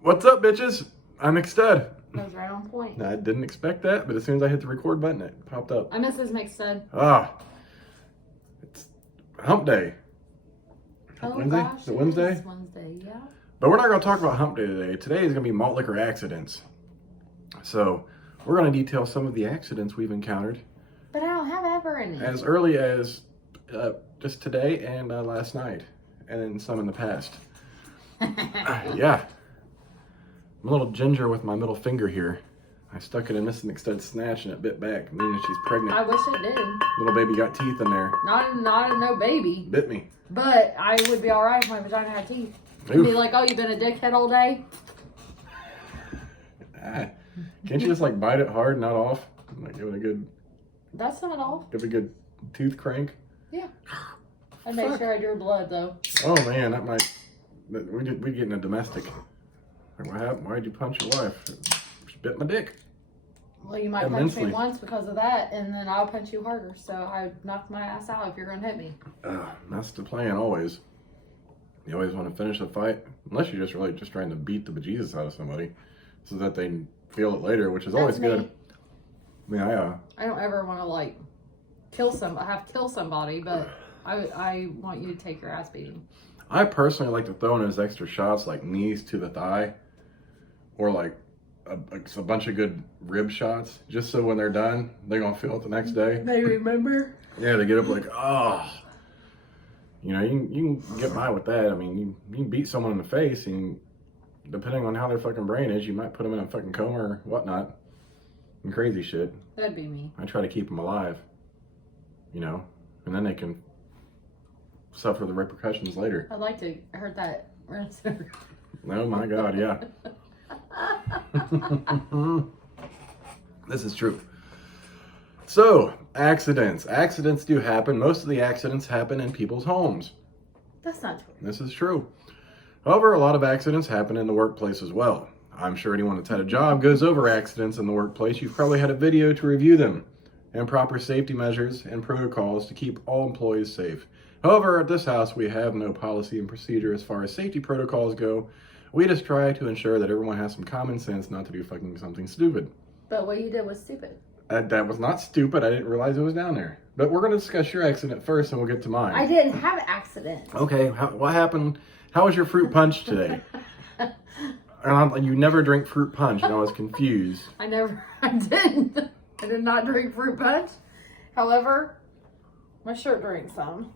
What's up, bitches? I'm McStud. That was right on point. I didn't expect that, but as soon as I hit the record button, it popped up. I miss his McStud. It's hump day. Oh, Wednesday? gosh. Is it Wednesday? It's Wednesday, yeah. But we're not going to talk about hump day today. Today is going to be malt liquor accidents. So we're going to detail some of the accidents we've encountered. But I don't have ever any. As early as just today and last night. And then some in the past. Yeah. I'm a little ginger with my middle finger here. I stuck it in Miss McStud's snatch and it bit back, meaning she's pregnant. I wish it did. Little baby got teeth in there. Not a no baby. Bit me. But I would be alright if my vagina had teeth. You'd be like, oh, you've been a dickhead all day? Can't you just like bite it hard, not off? Like give it a good... That's not all. Give it a good tooth crank? Yeah. I made sure I drew blood, though. Oh, man, that might... We get in a domestic. Like, what happened? Why'd you punch your wife? She bit my dick. Well, you might punch me once because of that, and then I'll punch you harder. So I knocked my ass out if you're going to hit me. That's the plan, always. You always want to finish the fight, unless you're just really just trying to beat the bejesus out of somebody so that they feel it later, which is always good. I mean, I don't ever want to, like, kill somebody, but I want you to take your ass beating. I personally like to throw in those extra shots, like knees to the thigh, or like a bunch of good rib shots, just so when they're done, they're going to feel it the next day. They remember? Yeah, they get up like, oh. You know, you can get by with that. I mean, you can beat someone in the face, and depending on how their fucking brain is, you might put them in a fucking coma or whatnot. And crazy shit. That'd be me. I try to keep them alive, you know, and then they can suffer the repercussions later. I'd like to hurt that answer. Oh my God, yeah. This is true. So, accidents. Accidents do happen. Most of the accidents happen in people's homes. That's not true. This is true. However, a lot of accidents happen in the workplace as well. I'm sure anyone that's had a job goes over accidents in the workplace. You've probably had a video to review them and proper safety measures and protocols to keep all employees safe. However, at this house, we have no policy and procedure as far as safety protocols go. We just try to ensure that everyone has some common sense not to do fucking something stupid. But what you did was stupid. That was not stupid. I didn't realize it was down there. But we're going to discuss your accident first, and we'll get to mine. I didn't have an accident. Okay, what happened? How was your fruit punch today? You never drink fruit punch, and I was confused. I didn't. I did not drink fruit punch. However, my shirt drank some.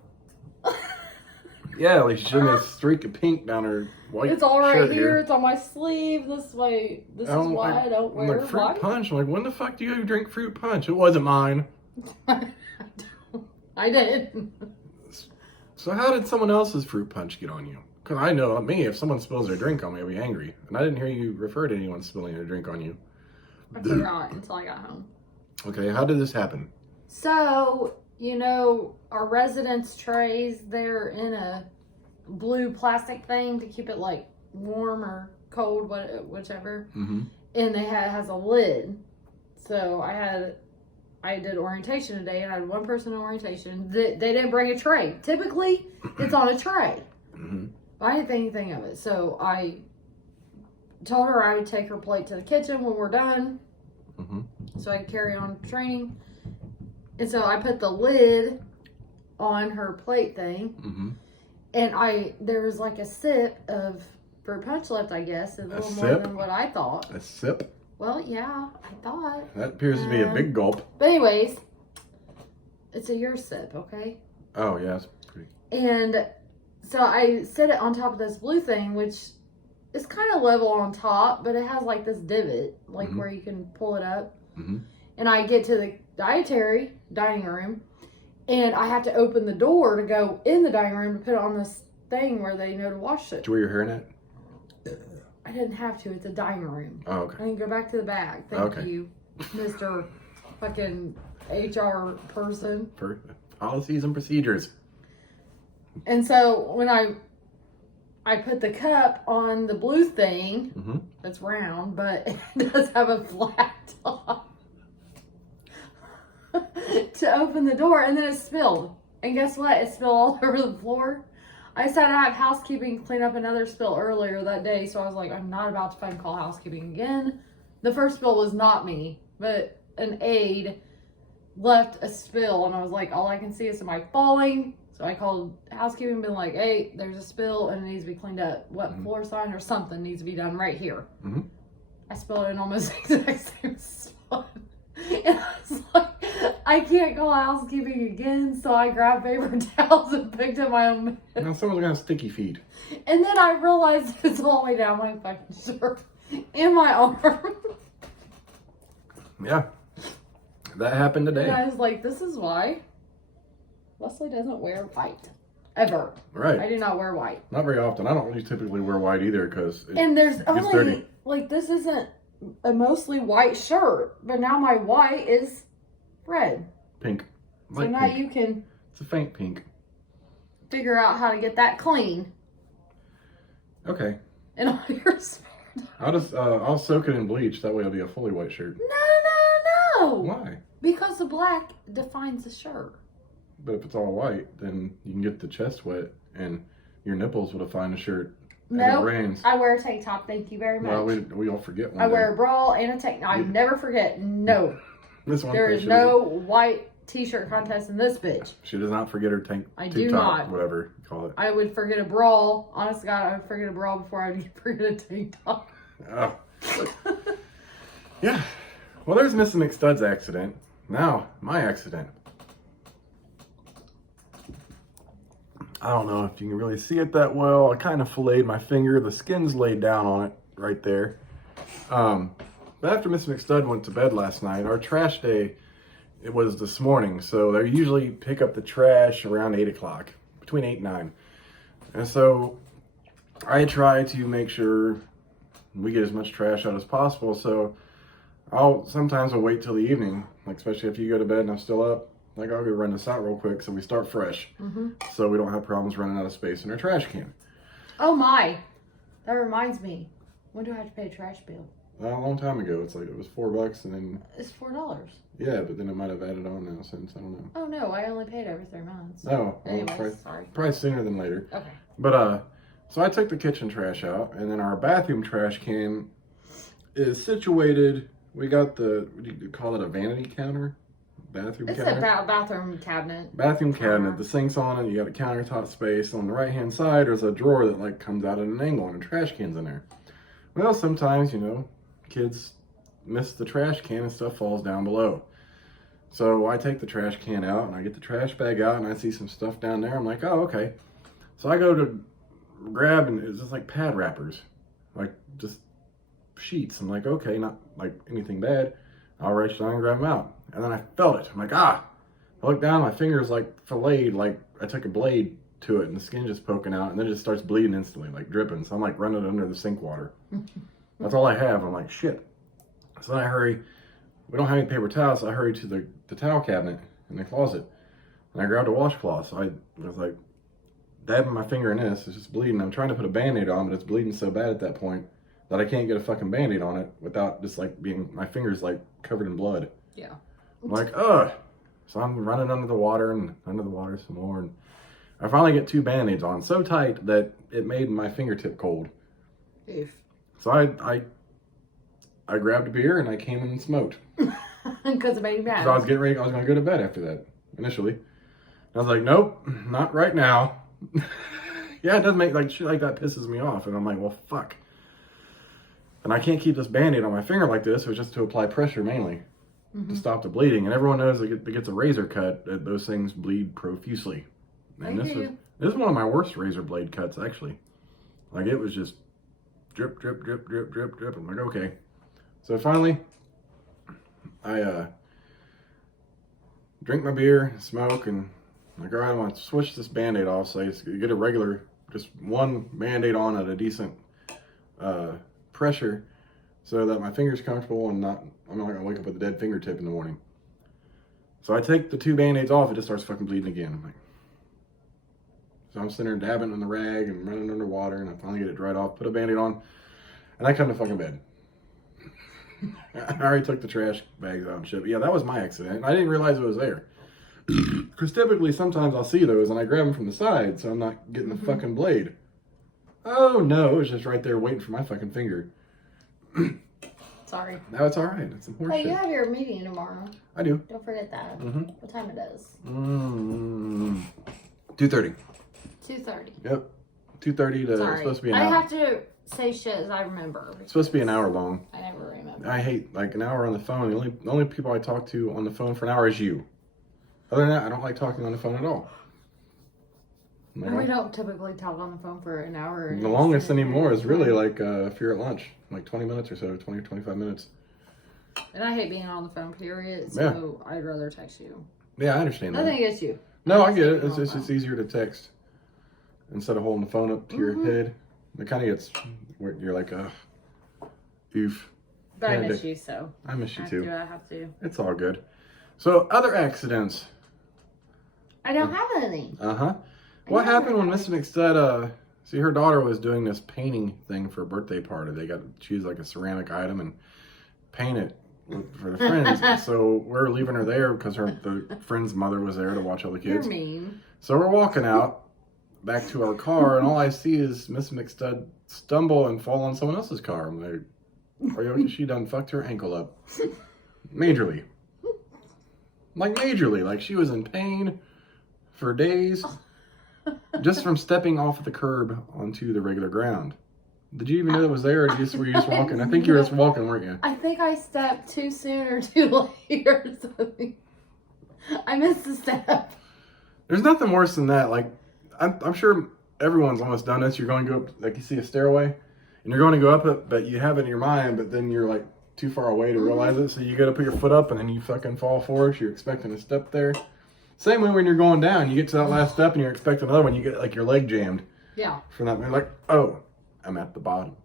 Yeah, like she showed me a streak of pink down her white shirt. It's all right here. It's on my sleeve. This is why I don't wear like fruit white. punch. I'm like, when the fuck do you drink fruit punch? It wasn't mine. I did. So how did someone else's fruit punch get on you? Because I know me, if someone spills their drink on me, I'll be angry. And I didn't hear you refer to anyone spilling their drink on you. I forgot until I got home. Okay, how did this happen? So, you know, our residence trays, they're in a blue plastic thing to keep it like warm or cold, whichever. Mm-hmm. And it has a lid. So I did orientation today and I had one person in orientation. They didn't bring a tray. Typically, it's on a tray. Mm-hmm. I didn't think anything of it. So I told her I would take her plate to the kitchen when we're done. Mm-hmm. So I could carry on training. And so I put the lid on her plate thing. Mm-hmm. And there was like a sip of fruit punch left, I guess. A little more than what I thought. A sip? Well, yeah, I thought. That appears to be a big gulp. But anyways, it's your sip, okay? Oh, yeah, it's pretty. And so I set it on top of this blue thing, which is kind of level on top, but it has like this divot, like where you can pull it up. Mm-hmm. And I get to the dining room, and I have to open the door to go in the dining room to put it on this thing where they know to wash it. Did you wear your hair net? I didn't have to. It's a dining room. Oh, okay. I can go back to the bag. Thank you, Mr. fucking HR person. For policies and procedures. And so when I put the cup on the blue thing, that's round, but it does have a flat top, to open the door, and then it spilled. And guess what? It spilled all over the floor. I said I have housekeeping clean up another spill earlier that day, so I was like, I'm not about to fucking call housekeeping again. The first spill was not me, but an aide left a spill, and I was like, all I can see is somebody falling. So I called housekeeping and been like, hey, there's a spill and it needs to be cleaned up. What floor sign or something needs to be done right here. I spilled it in almost the exact same spot. And I was like, I can't call housekeeping again. So I grabbed paper towels and picked up my own mess. Now someone's got sticky feet. And then I realized it's all the way down my fucking shirt and my arm. Yeah. That happened today. And I was like, this is why Wesley doesn't wear white. Ever. Right. I do not wear white. Not very often. I don't really typically wear white either because And there's gets only, dirty. like, this isn't a mostly white shirt, but now my white is red. Pink. So Light now pink. you can It's a faint pink. figure out how to get that clean. Okay. And all your I'll soak it in bleach. That way it'll be a fully white shirt. No. Why? Because the black defines the shirt. But if it's all white, then you can get the chest wet and your nipples will define the shirt. As it No, rains. I wear a tank top. Thank you very much. Well, we all forget one I day. wear a bra and a tank. I never forget. No, This one there thing is she no white t-shirt contest in this bitch. She does not forget her tank do top, not. whatever you call it. I would forget a bra. Honest to God, I would forget a bra before I would forget a tank top. Oh. Yeah. Well, there's Mrs. McStud's accident. Now, my accident. I don't know if you can really see it that well. I kind of filleted my finger. The skin's laid down on it right there. But after Miss McStud went to bed last night, our trash day, it was this morning. So they usually pick up the trash around 8 o'clock, between 8 and 9. And so I try to make sure we get as much trash out as possible. So sometimes I'll wait till the evening, like especially if you go to bed and I'm still up. Like, I'll go run this out real quick so we start fresh. So we don't have problems running out of space in our trash can. Oh my. That reminds me. When do I have to pay a trash bill? A long time ago, it's like it was $4 and then... It's $4. Yeah, but then it might have added on now since, I don't know. Oh no, I only paid every 3 months. Oh, well, Anyways, sorry. probably sooner than later. Okay. But, so I took the kitchen trash out, and then our bathroom trash can is situated... We got what do you call it, a vanity counter? Bathroom It's counter? a bathroom cabinet. Bathroom cabinet, Uh-huh. the sink's on it, you got a countertop space. On the right hand side, there's a drawer that like comes out at an angle and a trash can's in there. Well, sometimes, kids miss the trash can and stuff falls down below. So I take the trash can out and I get the trash bag out and I see some stuff down there. I'm like, oh, okay. So I go to grab, and it's just like pad wrappers, like just sheets. I'm like, okay, not like anything bad. I'll reach down and grab them out. And then I felt it. I'm like, ah. I look down, my finger's like filleted, like I took a blade to it and the skin just poking out, and then it just starts bleeding instantly, like dripping. So I'm like running under the sink water. That's all I have. I'm like, shit. So then I hurry. We don't have any paper towels, so I hurry to the towel cabinet in the closet. And I grabbed a washcloth. So I was like dabbing my finger in this. It's just bleeding. I'm trying to put a Band-Aid on, but it's bleeding so bad at that point that I can't get a fucking Band-Aid on it without just like my finger's like covered in blood. Yeah. I'm like, ugh. So I'm running under the water and under the water some more. And I finally get 2 Band-Aids on so tight that it made my fingertip cold. Oof. So I grabbed a beer and I came in and smoked. Because it made you mad. So I was getting ready. I was going to go to bed after that initially. And I was like, nope, not right now. Yeah, it does make like shit like that pisses me off. And I'm like, well, fuck. And I can't keep this Band-Aid on my finger like this. It was just to apply pressure mainly to stop the bleeding. And everyone knows that it gets a razor cut, that those things bleed profusely. And this is one of my worst razor blade cuts, actually. Like, it was just drip, drip, drip, drip, drip, drip. I'm like, okay. So finally, I drink my beer, smoke, and like, all right, I'm gonna switch this Band-Aid off. So I just get a regular, just one Band-Aid on at a decent pressure, so that my finger's comfortable and I'm not gonna wake up with a dead fingertip in the morning. So I take the 2 Band-Aids off, it just starts fucking bleeding again. I'm like, so I'm sitting there dabbing in the rag and running under water, and I finally get it dried off, put a Band-Aid on, and I come to fucking bed. I already took the trash bags out and shit. But yeah, that was my accident. I didn't realize it was there. Because typically, sometimes I'll see those and I grab them from the side, so I'm not getting the fucking blade. Oh no, it was just right there waiting for my fucking finger. Sorry. No, it's all right. It's some horse Hey, shit. you have your meeting tomorrow. I do. Don't forget that. Mm-hmm. What time it is? 2:30. 2:30. Yep. 2:30 to. Sorry. It's supposed to be an I hour. have to say shit as I remember. It's supposed to be an hour long. I never remember. I hate like an hour on the phone. The only people I talk to on the phone for an hour is you. Other than that, I don't like talking on the phone at all. Like, And we don't typically talk on the phone for an hour. the longest anymore is really like if you're at lunch, like 20 minutes or so, 20 or 25 minutes. And I hate being on the phone, period. So I'd rather text you. Yeah, I understand that. Nothing against you. No, I get it. It's just easier to text instead of holding the phone up to your head. It kind of gets where you're like, oof. But I Yeah, miss you, so. I miss you too. I have to. It's all good. So, other accidents. I don't have any. Uh-huh. What happened when Miss McStud, see, her daughter was doing this painting thing for a birthday party. They got to choose like a ceramic item and paint it for the friends. So we're leaving her there because the friend's mother was there to watch all the kids. You're mean. So we're walking out back to our car, and all I see is Miss McStud stumble and fall on someone else's car. I'm like, are you okay? She done fucked her ankle up. Majorly. Like majorly. Like she was in pain for days. Just from stepping off the curb onto the regular ground. Did you even know that was there, or were you just walking? I think you were just walking, weren't you? I think I stepped too soon or too late or something. I missed a step. There's nothing worse than that. Like, I'm sure everyone's almost done this. You're going to go up, like you see a stairway, and you're going to go up it, but you have it in your mind, but then you're like too far away to realize it. So you got to put your foot up, and then you fucking fall forward. You're expecting a step there. Same way when you're going down, you get to that last step and you're expecting another one, you get like your leg jammed. Yeah. From that, you're like, oh, I'm at the bottom.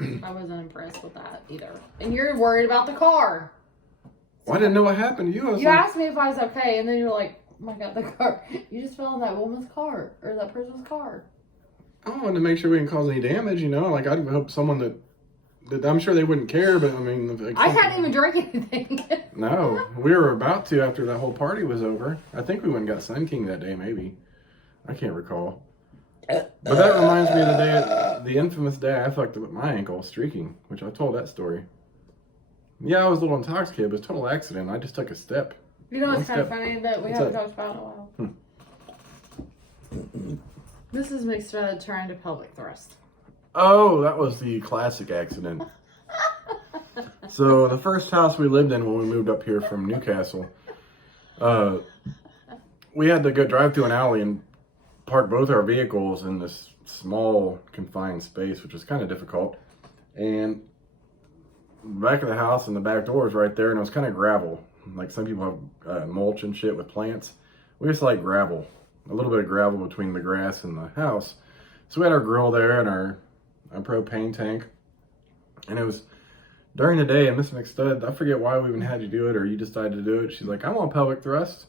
I wasn't impressed with that either. And you're worried about the car. Well, I didn't know what happened to you. You asked me if I was okay, and then you're like, oh my god, the car. You just fell in that woman's car, or that person's car. I wanted to make sure we didn't cause any damage, you know? Like, I'd hope someone that I'm sure they wouldn't care, but I mean... Like, I hadn't even drank anything. No, we were about to after that whole party was over. I think we went and got Sun King that day, maybe. I can't recall. But that reminds me of the infamous day I fucked up my ankle streaking, which I told that story. Yeah, I was a little intoxicated, but it was a total accident. I just took a step. You know, One it's kind of step. funny that we What's haven't that? talked about in a while. This is mixed trying to pelvic thrust. Oh, that was the classic accident. So the first house we lived in when we moved up here from Newcastle, we had to go drive through an alley and park both our vehicles in this small confined space, which was kind of difficult. And the back of the house and the back door was right there, and it was kind of gravel. Like some people have mulch and shit with plants. We just like gravel, a little bit of gravel between the grass and the house. So we had our grill there and our propane tank, and it was during the day. And Miss McStud, I forget why we even had you do it, or you decided to do it. She's like, I'm on pelvic thrust.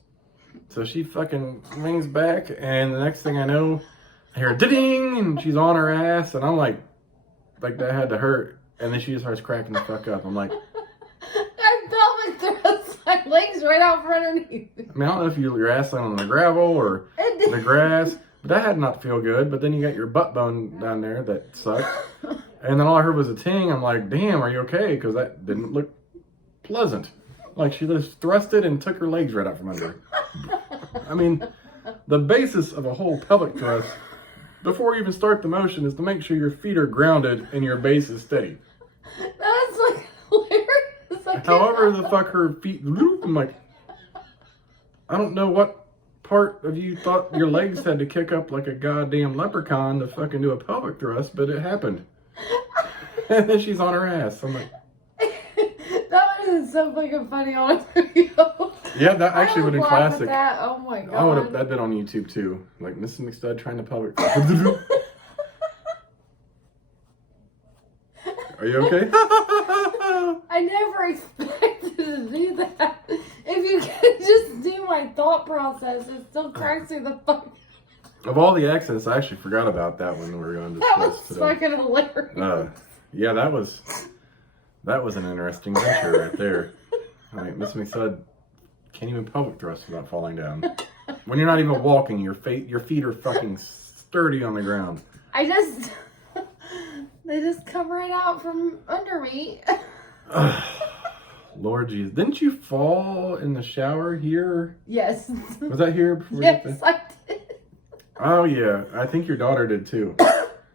So she fucking leans back, and the next thing I know, I hear ding, and she's on her ass, and I'm like that had to hurt. And then she just starts cracking the fuck up. I'm like, I pelvic thrust my legs right out from underneath. I mean, I don't know if your ass landed on the gravel or the grass, but that had not feel good. But then you got your butt bone down there that sucked. And then all I heard was a ting. I'm like, damn, are you okay? Because that didn't look pleasant. Like she just thrusted and took her legs right out from under. I mean, the basis of a whole pelvic thrust, before you even start the motion, is to make sure your feet are grounded and your base is steady. That's like hilarious. However the fuck her feet, I'm like, I don't know what part of you thought your legs had to kick up like a goddamn leprechaun to fucking do a pelvic thrust, but it happened. And then she's on her ass. I'm like, that was so fucking funny on a video. yeah, that actually would have been laugh at classic. That. Oh my god. I would have, that'd been on YouTube too. Like Mrs. McStud trying to pelvic thrust. Are you okay? I never expected to do that. If you could just do my thought process, it still cracks me the fuck. Of all the accidents, I actually forgot about that one we were going to That discuss was today. fucking hilarious. Yeah, that was an interesting venture right there. Like Miss McStud can't even pelvic thrust without falling down. When you're not even walking, your feet are fucking sturdy on the ground. They just come right out from under me. Lord Jesus. Didn't you fall in the shower here? Yes. Was that here? Before Yes, I did. Oh, yeah. I think your daughter did too.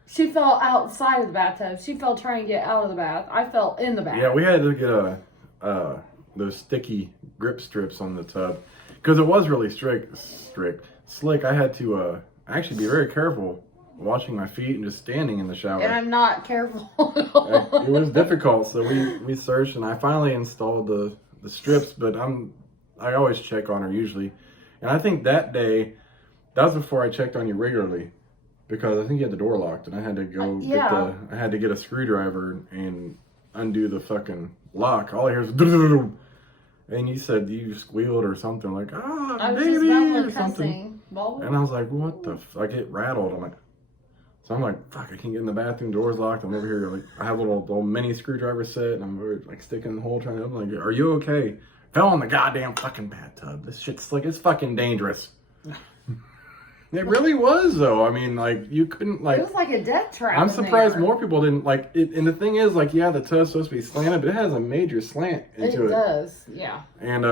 She fell outside of the bathtub. She fell trying to get out of the bath. I fell in the bath. Yeah, we had to get those sticky grip strips on the tub. Because it was really slick. I had to actually be very careful washing my feet and just standing in the shower. And I'm not careful at all. It was difficult, so we searched, and I finally installed the strips, but I always check on her usually. And I think that day, that was before I checked on you regularly, because I think you had the door locked, and I had to go I had to get a screwdriver and undo the fucking lock. All I hear is and you said you squealed or something like, I was baby, just mumbling or something. cussing. Well, And I was like, what the I get rattled. I'm like, fuck, I can't get in the bathroom, door's locked. I'm over here, like, I have a little mini screwdriver set, and I'm over, like, sticking the hole, trying to, I'm like, are you okay? Fell in the goddamn fucking bathtub. This shit's, like, it's fucking dangerous. It really was, though. I mean, like, you couldn't, like... It was like a death trap. I'm surprised more people didn't, like, it. And the thing is, like, yeah, the tub's supposed to be slanted, but it has a major slant into it. It does, yeah. And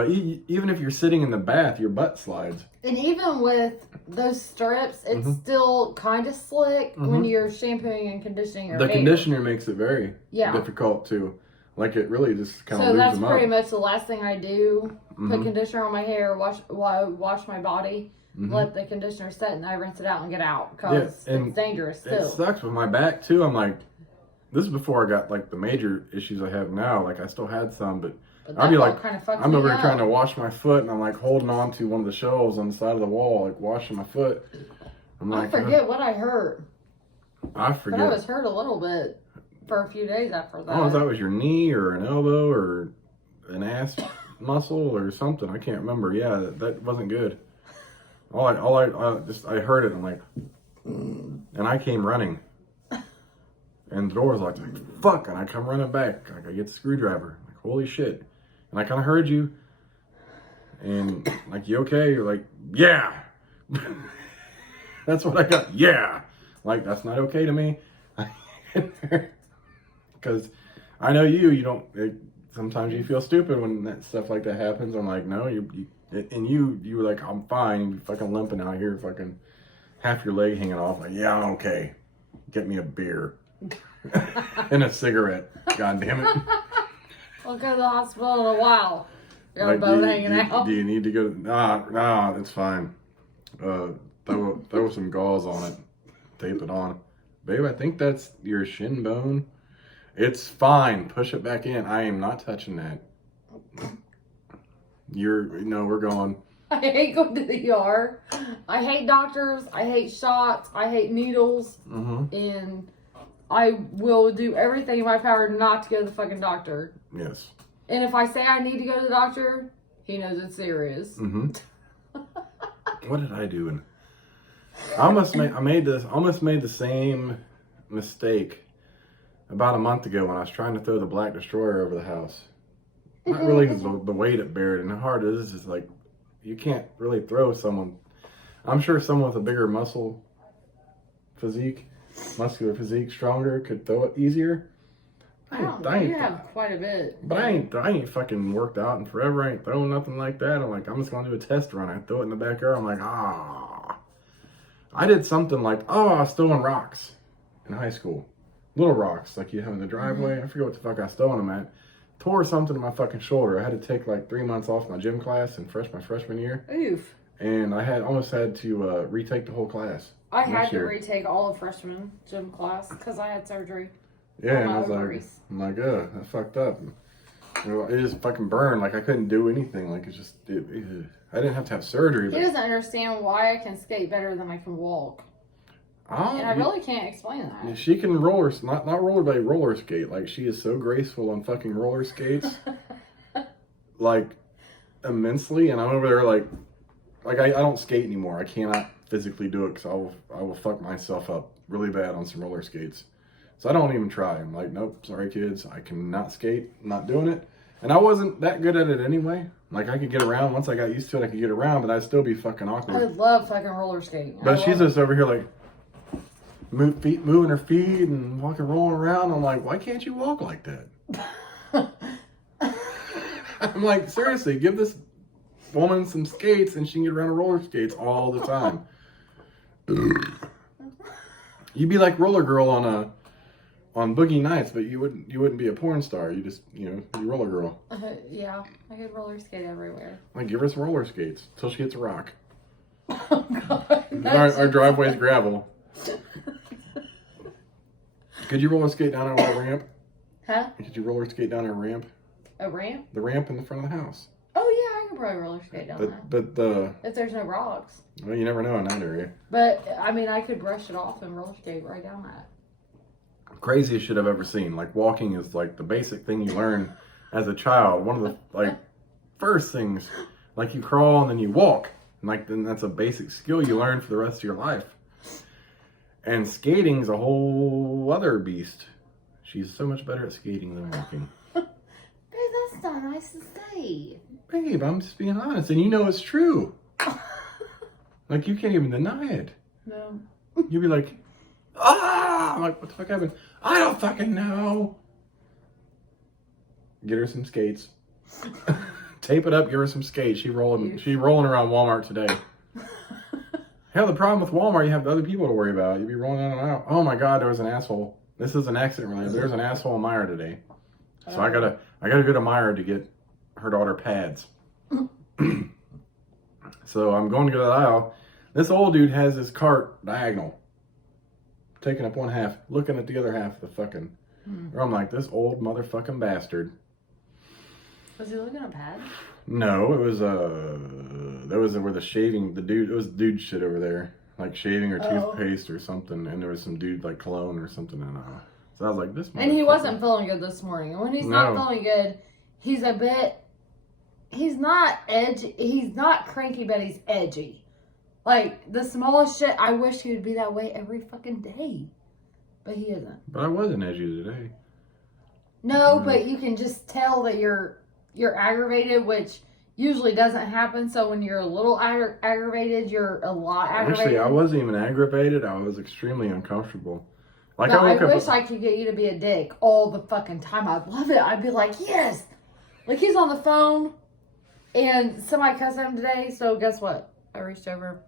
even if you're sitting in the bath, your butt slides. And even with those strips, it's still kind of slick when you're shampooing and conditioning your hair. The conditioner makes it very difficult, too. Like, it really just kind of So lubes that's them pretty up. much the last thing I do. Put conditioner on my hair, wash my body, let the conditioner set, and I rinse it out and get out. Because it's dangerous still. It sucks with my back, too. I'm like, this is before I got, like, the major issues I have now. Like, I still had some, but I'd be like, kind of I'm over here trying to wash my foot, and I'm like holding on to one of the shelves on the side of the wall, like washing my foot. I'm like, I forget what I hurt. I forget. But I was hurt a little bit for a few days after that. I don't know if that was your knee or an elbow or an ass muscle or something. I can't remember. Yeah, that wasn't good. I heard it. And I'm like, and I came running, and the door was like, fuck, and I come running back. Like, I get the screwdriver. Like, holy shit. And I kind of heard you, and like, you okay? You're like, yeah. That's what I got. Yeah. Like, that's not okay to me. Because I know you don't, sometimes you feel stupid when that stuff like that happens. I'm like, no, you were like, I'm fine. You fucking limping out here, fucking half your leg hanging off. Like, yeah, I'm okay. Get me a beer and a cigarette. God damn it. I'll go to the hospital in a while. Your boat hanging out. Do you need to go? Nah, it's fine. Throw some gauze on it. Tape it on. Babe, I think that's your shin bone. It's fine. Push it back in. I am not touching that. We're going. I hate going to the ER. I hate doctors. I hate shots. I hate needles. And I will do everything in my power not to go to the fucking doctor. Yes. And if I say I need to go to the doctor, he knows it's serious. What did I do? I almost made the same mistake about a month ago when I was trying to throw the Black Destroyer over the house. Not really because the weight it bared, and how hard it is like, you can't really throw someone. I'm sure someone with a bigger muscular physique, stronger, could throw it easier. You have quite a bit. But I ain't fucking worked out in forever. I ain't throwing nothing like that. I'm like, I'm just gonna do a test run. I throw it in the backyard. I'm like, I did something like, I was throwing rocks in high school. Little rocks, like you have in the driveway. I forget what the fuck I was throwing them at. Tore something in my fucking shoulder. I had to take like 3 months off my gym class in my freshman year. Oof. And I almost had to retake the whole class. I had to retake all of freshman gym class because I had surgery. Yeah, and I was like, that's fucked up. It just fucking burned. Like, I couldn't do anything. Like, I didn't have to have surgery. But he doesn't understand why I can skate better than I can walk. And I really can't explain that. She can not rollerblade, roller skate. Like, she is so graceful on fucking roller skates. Like, immensely. And I'm over there like I don't skate anymore. I cannot physically do it because I will fuck myself up really bad on some roller skates. So I don't even try. I'm like, nope, sorry kids. I cannot skate. I'm not doing it. And I wasn't that good at it anyway. Like, I could get around. Once I got used to it, I could get around, but I'd still be fucking I awkward. love fucking roller skating. But she's just over here, like, moving her feet and rolling around. I'm like, why can't you walk like that? I'm like, seriously, give this woman some skates and she can get around on roller skates all the time. You'd be like Roller Girl on Boogie Nights, but you wouldn't be a porn star. You just, you roller girl. Yeah, I could roller skate everywhere. Like, give her some roller skates till she gets a rock. Oh God! Our driveway's gravel. Could you roller skate down a ramp? Huh? Could you roller skate down a ramp? A ramp? The ramp in the front of the house. Oh yeah, I could probably roller skate down that. But if there's no rocks. Well, you never know in that area. But I mean, I could brush it off and roller skate right down that. Craziest shit I've ever seen. Like, walking is like the basic thing you learn as a child. One of the first things. Like, you crawl and then you walk. And then that's a basic skill you learn for the rest of your life. And skating's a whole other beast. She's so much better at skating than walking. Babe, that's not nice to say. Babe, I'm just being honest, and you know it's true. Like, you can't even deny it. No. You'd be like, ah! I'm like, what the fuck happened? I don't fucking know. Get her some skates. Tape it up, give her some skates. She's rolling around Walmart today. Hell, the problem with Walmart, you have the other people to worry about. You'd be rolling in and out. Oh my God, there was an asshole. This is an accident related. There's an asshole in Meijer today. So I gotta go to Meijer to get her daughter pads. So I'm going to go to the aisle. This old dude has his cart diagonal, taking up one half, looking at the other half of the fucking. I'm like, this old motherfucking bastard. Was he looking at pads? No, it was that was where it was dude shit over there, like shaving or toothpaste or something, and there was some dude like cologne or something. I don't know. So I was like, this. And he wasn't feeling good this morning. And when he's not feeling good, he's not edgy. He's not cranky, but he's edgy. Like, the smallest shit, I wish he would be that way every fucking day. But he isn't. But I wasn't edgy today. No, but you can just tell that you're aggravated, which usually doesn't happen. So when you're a little aggravated, you're a lot aggravated. Actually, I wasn't even aggravated. I was extremely uncomfortable. Like, I wish I could get you to be a dick all the fucking time. I'd love it. I'd be like, yes. Like, he's on the phone, and somebody cussed at him today. So guess what? I reached over.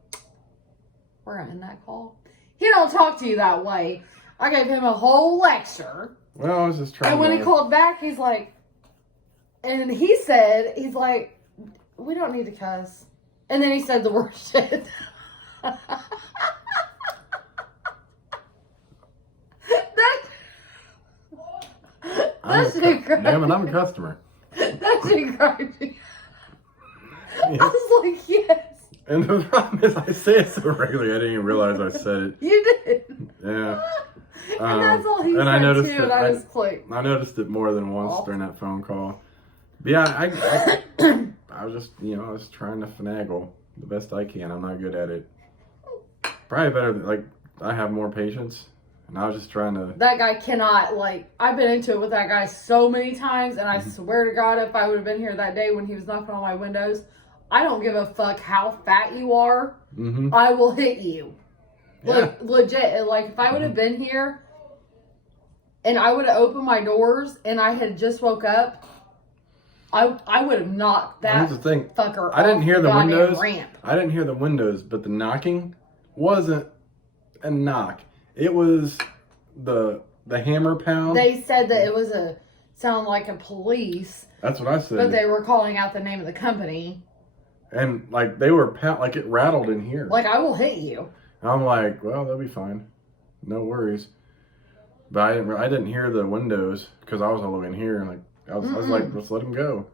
We're gonna end that call. He don't talk to you that way. I gave him a whole lecture. Well, I was just trying. And when he called back, he's like, and he's like, we don't need to cuss. And then he said the worst shit. That shit cried me. Damn it, I'm a customer. That shit cried me. I was like, yes. And the problem is, I say it so regularly, I didn't even realize I said it. You did. Yeah. And that's all he said, I noticed too, and I was like... I noticed it more than once during that phone call. But yeah, I was just, I was trying to finagle the best I can. I'm not good at it. Probably better, like, I have more patience. And I was just trying to... That guy cannot, I've been into it with that guy so many times, and I swear to God, if I would have been here that day when he was knocking on my windows, I don't give a fuck how fat you are. I will hit you. Like, legit. Like, if I would have been here and I would have opened my doors and I had just woke up, I would have knocked that fucker I didn't hear the windows. Ramp. I didn't hear the windows, but the knocking wasn't a knock. It was the hammer pound. They said that it was sound like a police. That's what I said. But they were calling out the name of the company. And, like, they were like, it rattled in here. Like, I will hit you. I'm like, well, they'll be fine. No worries. But I didn't hear the windows because I was all the way in here. And, like, I was like, let's let him go.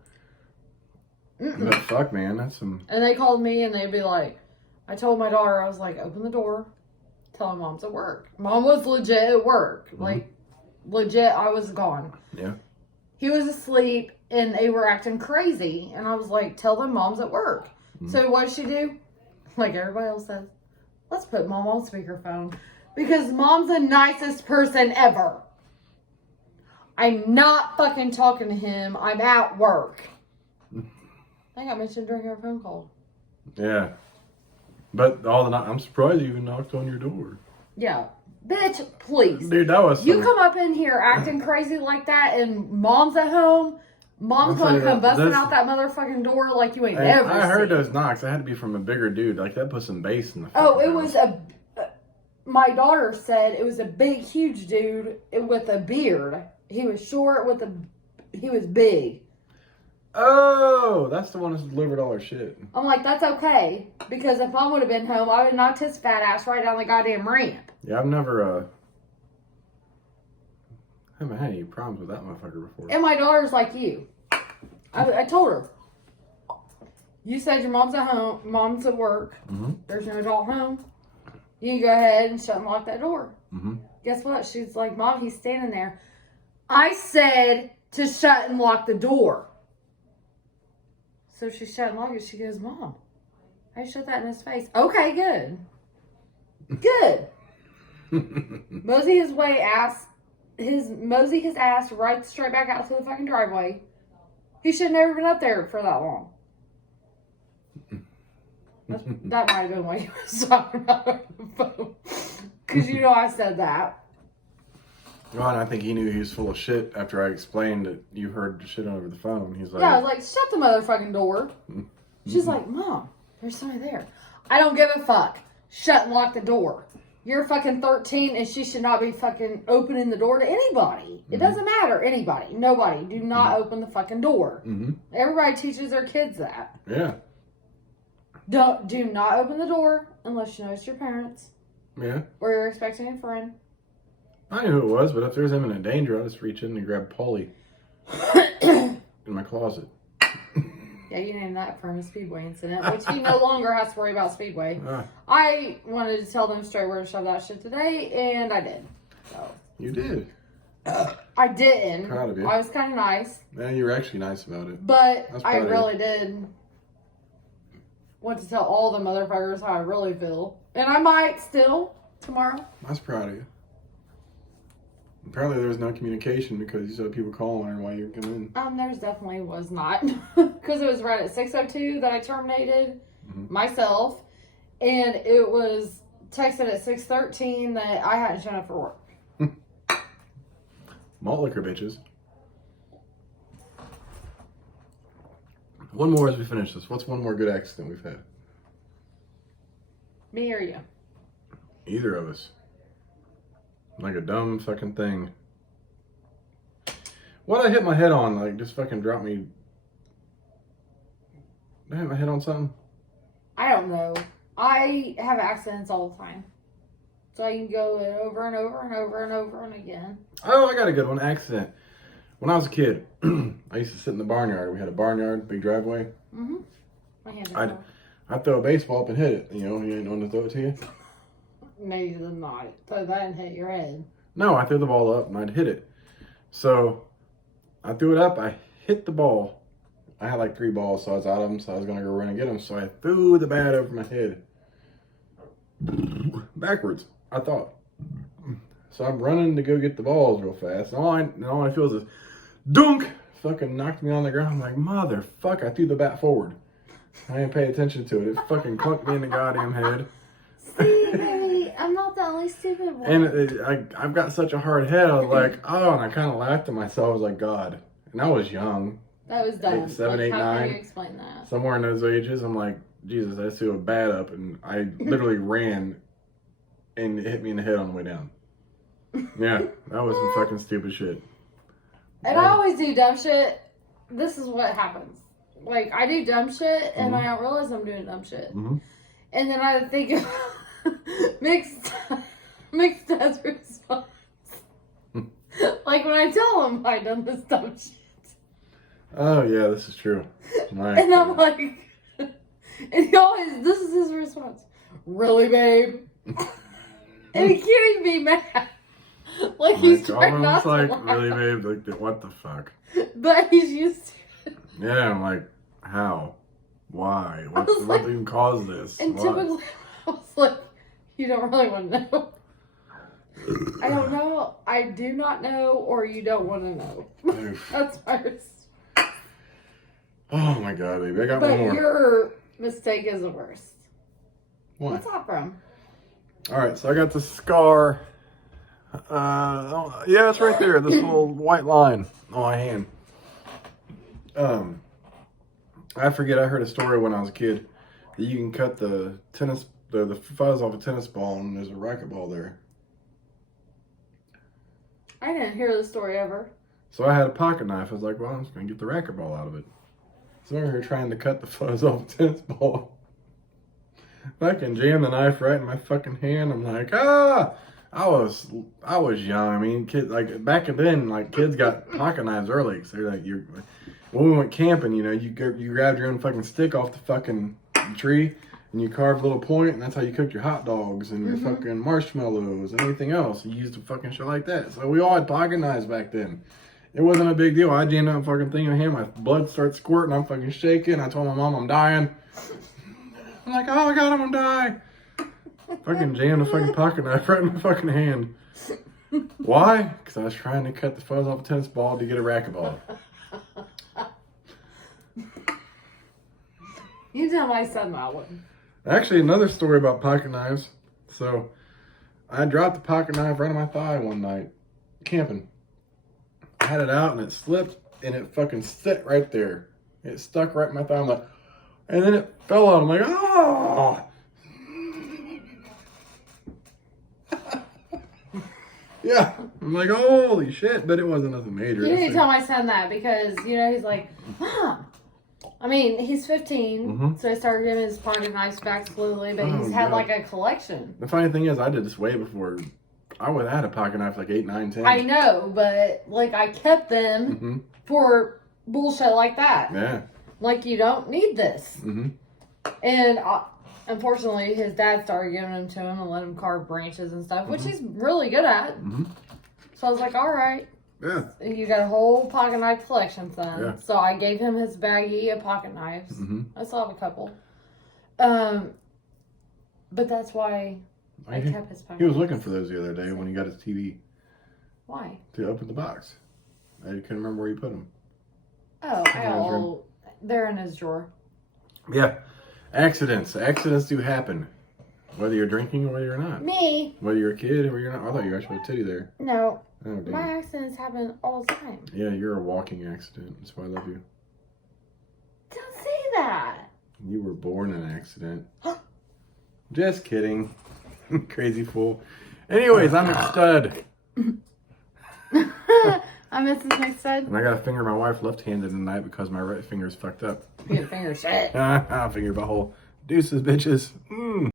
But fuck, man, that's some... And they called me and they'd be like, I told my daughter, I was like, open the door. Tell him Mom's at work. Mom was legit at work. Like, legit, I was gone. Yeah. He was asleep and they were acting crazy. And I was like, tell them Mom's at work. So what did she do? Like everybody else says, let's put Mom on speakerphone. Because Mom's the nicest person ever. I'm not fucking talking to him. I'm at work. I think I mentioned during our phone call. Yeah. But I'm surprised you even knocked on your door. Yeah. Bitch, please. Dude, that was You come up in here acting crazy like that and mom's at home. Mom's going to come busting out that motherfucking door like you ain't ever I heard seen. those knocks. That had to be from a bigger dude. Like, that put some bass in the Oh, it house. was my daughter said it was a big, huge dude with a beard. He was short he was big. Oh, that's the one that's delivered all our shit. I'm like, that's okay. Because if Mom would have been home, I would have knocked his fat ass right down the goddamn ramp. Yeah, I've never, haven't had any problems with that motherfucker before. And my daughter's like you. I told her. You said your mom's at home, mom's at work. Mm-hmm. There's no adult home. You can go ahead and shut and lock that door. Mm-hmm. Guess what? She's like, Mom, he's standing there. I said to shut and lock the door. So she shut and locked it. She goes, Mom, I shut that in his face. Okay, good. Good. Mosey his ass right straight back out to the fucking driveway. He should have never been up there for that long. That might have been what you were talking about on the phone. Because you know I said that. Well, and I think he knew he was full of shit after I explained that you heard shit over the phone. He's like, Yeah, I was like, shut the motherfucking door. She's like, Mom, there's somebody there. I don't give a fuck. Shut and lock the door. You're fucking 13 and she should not be fucking opening the door to anybody. It doesn't matter. Anybody. Nobody. Do not open the fucking door. Mm-hmm. Everybody teaches their kids that. Yeah. Do not open the door unless you know it's your parents. Yeah. Or you're expecting a friend. I knew who it was, but if there's imminent danger, I'll just reach in and grab Polly in my closet. Yeah, you named that from a Speedway incident, which he no longer has to worry about Speedway. Ah. I wanted to tell them straight where to shove that shit today, and I did. So You did. I didn't. Proud of you. I was kind of nice. Yeah, you were actually nice about it. But That's I proud of really did want to tell all the motherfuckers how I really feel. And I might still tomorrow. I was proud of you. Apparently there was no communication because you said people calling her while you were coming in. There's definitely was not. Because it was right at 6:02 that I terminated myself. And it was texted at 6:13 that I hadn't shown up for work. Malt liquor, bitches. One more as we finish this. What's one more good accident we've had? Me or you? Either of us. Like a dumb fucking thing. What I hit my head on, like, just fucking dropped me. Did I hit my head on something? I don't know. I have accidents all the time. So I can go over and over and over and over and again. Oh, I got a good one. Accident. When I was a kid, I used to sit in the barnyard. We had a barnyard, big driveway. Mm-hmm. My hands are full. I'd throw a baseball up and hit it. You know, you ain't one to throw it to you. No, you did not. Throw that and hit your head. No, I threw the ball up and I'd hit it. So I threw it up. I hit the ball. I had like 3 balls, so I was out of them. So I was going to go run and get them. So I threw the bat over my head. Backwards, I thought. So I'm running to go get the balls real fast. And all I feel is this dunk. Fucking knocked me on the ground. I'm like, motherfucker, I threw the bat forward. I didn't pay attention to it. It fucking clunked me in the goddamn head. See, baby, I'm not the only stupid one. And I've got such a hard head. I was like, oh, and I kind of laughed to myself. I was like, God. And I was young. That was dumb. 7, 8, How 9. can you explain that? Somewhere in those ages, I'm like, Jesus, I threw a bat up. And I literally ran and it hit me in the head on the way down. Yeah, that was some fucking stupid shit. And I always do dumb shit. This is what happens. Like, I do dumb shit, and I don't realize I'm doing dumb shit. Mm-hmm. And then I think of mixed dad's response. Like, when I tell him I done this dumb shit. Oh, yeah, this is true. And I'm like, and he always, this is his response. Really, babe? And he can't even be mad. Like, he's trying not to laugh. Really, babe? Like, what the fuck? But he's used to it. Yeah, I'm like, how? Why? What even caused this? And What? typically, I was like, you don't really want to know. I don't know. I do not know, or you don't want to know. Oof. That's first. Oh my god, baby. I got But one more. your mistake is the worst. What? What's that from? Alright, so I got the scar. Yeah, it's right there. This little white line on my hand. I forget, I heard a story when I was a kid that you can cut the fuzz off a tennis ball and there's a racquetball there. I didn't hear the story ever. So I had a pocket knife. I was like, well, I'm just going to get the racquetball out of it. So I'm here trying to cut the fuzz off a tennis ball. I can jam the knife right in my fucking hand. I'm like, ah! I was young. I mean, kids, like, back then, like, kids got pocket knives early. So they're like, when we went camping, you know, you grabbed your own fucking stick off the fucking tree and you carved a little point, and that's how you cooked your hot dogs and your fucking marshmallows and anything else. You used a fucking shit like that. So we all had pocket knives back then. It wasn't a big deal. I jammed that fucking thing in my hand. My blood starts squirting. I'm fucking shaking. I told my mom I'm dying. I'm like, oh my god, I'm gonna die. Fucking jammed the fucking pocket knife right in my fucking hand. Why? Because I was trying to cut the fuzz off a tennis ball to get a racquetball. You tell my son that one. Actually, another story about pocket knives. So, I dropped the pocket knife right on my thigh one night, camping. I had it out and it slipped and it fucking stuck right there. It stuck right in my thigh. I'm like, and then it fell out. I'm like, oh! Yeah. I'm like, holy shit. But it wasn't nothing major. You need to tell my son that because, you know, he's like, Mom. I mean, he's 15, so he started getting his pocket knives back slowly, but he's had like a collection. The funny thing is, I did this way before. I would have had a pocket knife like 8, 9, 10. I know, but like I kept them for bullshit like that. Yeah. Like, you don't need this. And unfortunately, his dad started giving them to him and let him carve branches and stuff, which he's really good at. So I was like, all right. Yeah. You got a whole pocket knife collection, son. Yeah. So I gave him his baggie of pocket knives. I still have a couple. But that's why I kept his pocket He was knives. looking for those the other day when he got his TV. Why? To open the box. I couldn't remember where he put them. Oh, they're in his drawer. Yeah. Accidents. Accidents do happen. Whether you're drinking or whether you're not. Me? Whether you're a kid or you're not. I thought you actually had a titty there. No. Oh, damn. My accidents happen all the time. Yeah, you're a walking accident. That's why I love you. Don't say that. You were born an accident. Just kidding. Crazy fool. Anyways, I'm a stud. I'm Mrs. Next Side. And I got to finger my wife left-handed tonight because my right finger's fucked up. You get finger shit. Finger butthole. Deuces, bitches.